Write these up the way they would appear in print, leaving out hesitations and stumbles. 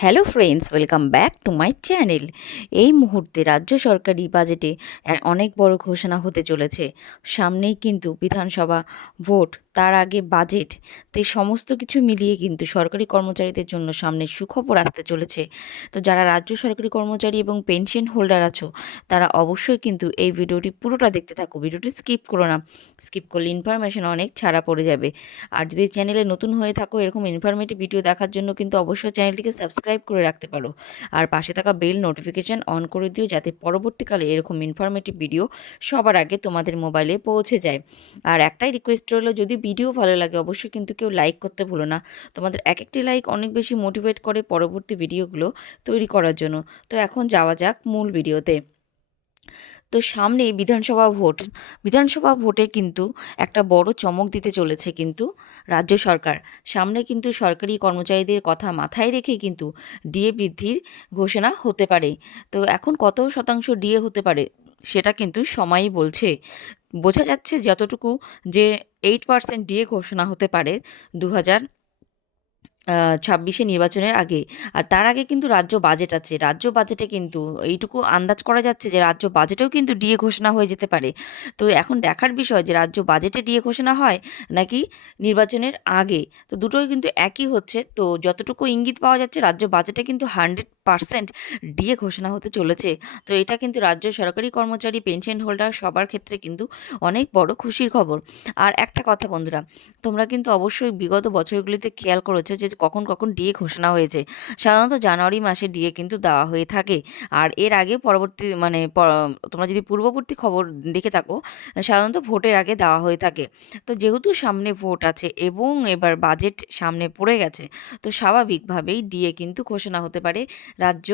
Hello friends, welcome back to my channel. এই মুহূর্তে রাজ্য সরকারি বাজেটে অনেক বড় ঘোষণা হতে চলেছে। সামনেই কিন্তু বিধানসভা ভোট, তার আগে বাজেট। তো এই সমস্ত কিছু মিলিয়ে কিন্তু সরকারি কর্মচারীদের জন্য সামনে সুখবর আসতে চলেছে। তো যারা রাজ্য সরকারি কর্মচারী এবং পেনশন হোল্ডার আছো, তারা অবশ্যই কিন্তু এই ভিডিওটি পুরোটা দেখতে থাকো, ভিডিওটি স্কিপ করো না। স্কিপ করলে ইনফরমেশন অনেক ছাড়া পড়ে যাবে। আর যদি চ্যানেলে নতুন হয়ে থাকো, এরকম ইনফরমেটিভ ভিডিও দেখার জন্য কিন্তু অবশ্যই চ্যানেলটিকে সাবস্ক্রাইব করে রাখতে পারো। আর পাশে থাকা বেল নোটিফিকেশান অন করে দিও, যাতে পরবর্তীকালে এরকম ইনফরমেটিভ ভিডিও সবার আগে তোমাদের মোবাইলে পৌঁছে যায়। আর একটাই রিকোয়েস্ট রইলো, যদি ভিডিও ভালো লাগে অবশ্যই কিন্তু কেউ লাইক করতে ভুলো না। তোমাদের এক একটি লাইক অনেক বেশি মোটিভেট করে পরবর্তী ভিডিওগুলো তৈরি করার জন্য। তো এখন যাওয়া যাক মূল ভিডিওতে। তো সামনে বিধানসভা ভোটে কিন্তু একটা বড় চমক দিতে চলেছে কিন্তু রাজ্য সরকার। সামনে কিন্তু সরকারি কর্মচারীদের কথা মাথায় রেখে কিন্তু ডিএ বৃদ্ধির ঘোষণা হতে পারে। তো এখন কত শতাংশ ডিএ হতে পারে সেটা কিন্তু সময়ই বলছে। বোঝা যাচ্ছে যতটুকু যে 8% ডিএ ঘোষণা হতে পারে 2026 নির্বাচনের আগে। আর তার আগে কিন্তু রাজ্য বাজেট আছে, রাজ্য বাজেটে কিন্তু এইটুকু আন্দাজ করা যাচ্ছে যে রাজ্য বাজেটেও কিন্তু ডিএ ঘোষণা হয়ে যেতে পারে। তো এখন দেখার বিষয় যে রাজ্য বাজেটে ডিএ ঘোষণা হয় নাকি নির্বাচনের আগে। তো দুটোই কিন্তু একই হচ্ছে। তো যতটুকু ইঙ্গিত পাওয়া যাচ্ছে রাজ্য বাজেটে কিন্তু 100% ডিএ ঘোষণা হতে চলেছে। তো এটা কিন্তু রাজ্য সরকারি কর্মচারী, পেনশন হোল্ডার সবার ক্ষেত্রে কিন্তু অনেক বড় খুশির খবর। আর একটা কথা বন্ধুরা, তোমরা কিন্তু অবশ্যই বিগত বছরগুলিতে খেয়াল করেছো যে কখন কখন ডিএ ঘোষণা হয়েছে। সাধারণত জানুয়ারি মাসে ডিএ কিন্তু দেওয়া হয়ে থাকে। আর এর আগে পরবর্তী তোমরা যদি পূর্ববর্তী খবর দেখে থাকো, সাধারণত ভোটের আগে দেওয়া হয়ে থাকে। তো যেহেতু সামনে ভোট আছে এবং এবার বাজেট সামনে পড়ে গেছে, তো স্বাভাবিকভাবেই ডিএ কিন্তু ঘোষণা হতে পারে রাজ্য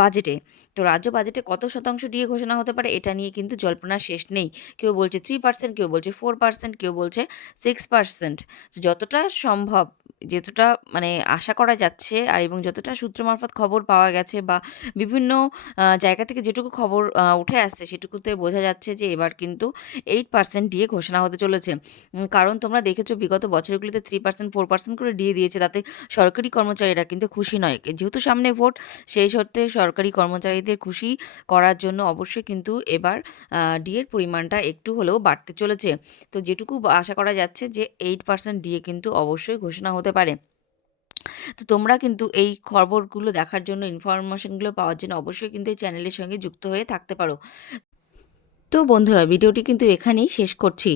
বাজেটে। তো রাজ্য বাজেটে কত শতাংশ ডিএ ঘোষণা হতে পারে এটা নিয়ে কিন্তু জল্পনার শেষ নেই। কেউ বলছে 3%, কেউ বলছে 4%, কেউ বলছে 6%। যতটা সম্ভব, যতটা আশা করা যাচ্ছে আর এবং যতটা সূত্র মারফত খবর পাওয়া গেছে বা বিভিন্ন জায়গা থেকে যেটুকু খবর উঠে আসছে সেটুকুতে বোঝা যাচ্ছে যে এবার কিন্তু 8% ডিএ ঘোষণা হতে চলেছে। কারণ তোমরা দেখেছো বিগত বছরগুলিতে 3%, 4% করে ডিএ দিয়েছে, তাতে সরকারি কর্মচারীরা কিন্তু খুশি নয়। যেহেতু সামনে ভোট, সেই সত্ত্বে সরকারি কর্মচারীদের খুশি করার জন্য অবশ্যই কিন্তু এবার ডিএর পরিমাণটা একটু হলেও বাড়তে চলেছে। তো যেটুকু আশা করা যাচ্ছে যে 8% ডিএ কিন্তু অবশ্যই ঘোষণা হতে পারে। তো তোমরা কিন্তু এই খবরগুলো দেখার জন্য, ইনফরমেশনগুলো পাওয়ার জন্য অবশ্যই কিন্তু এই চ্যানেলের সঙ্গে যুক্ত হয়ে থাকতে পারো। তো বন্ধুরা, ভিডিওটি কিন্তু এখানেই শেষ করছি।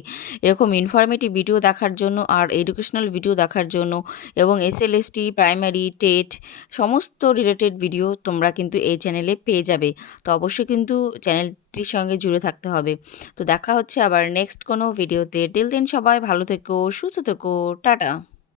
এরকম ইনফরমেটিভ ভিডিও দেখার জন্য আর এডুকেশনাল ভিডিও দেখার জন্য এবং এসএলএসটি, প্রাইমারি, টেট সমস্ত রিলেটেড ভিডিও তোমরা কিন্তু এই চ্যানেলে পেয়ে যাবে। তো অবশ্যই কিন্তু চ্যানেলটির সঙ্গে জুড়ে থাকতে হবে। তো দেখা হচ্ছে আবার নেক্সট কোনো ভিডিওতে। টিল দেন সবাই ভালো থেকো, সুস্থ থেকো, টাটা।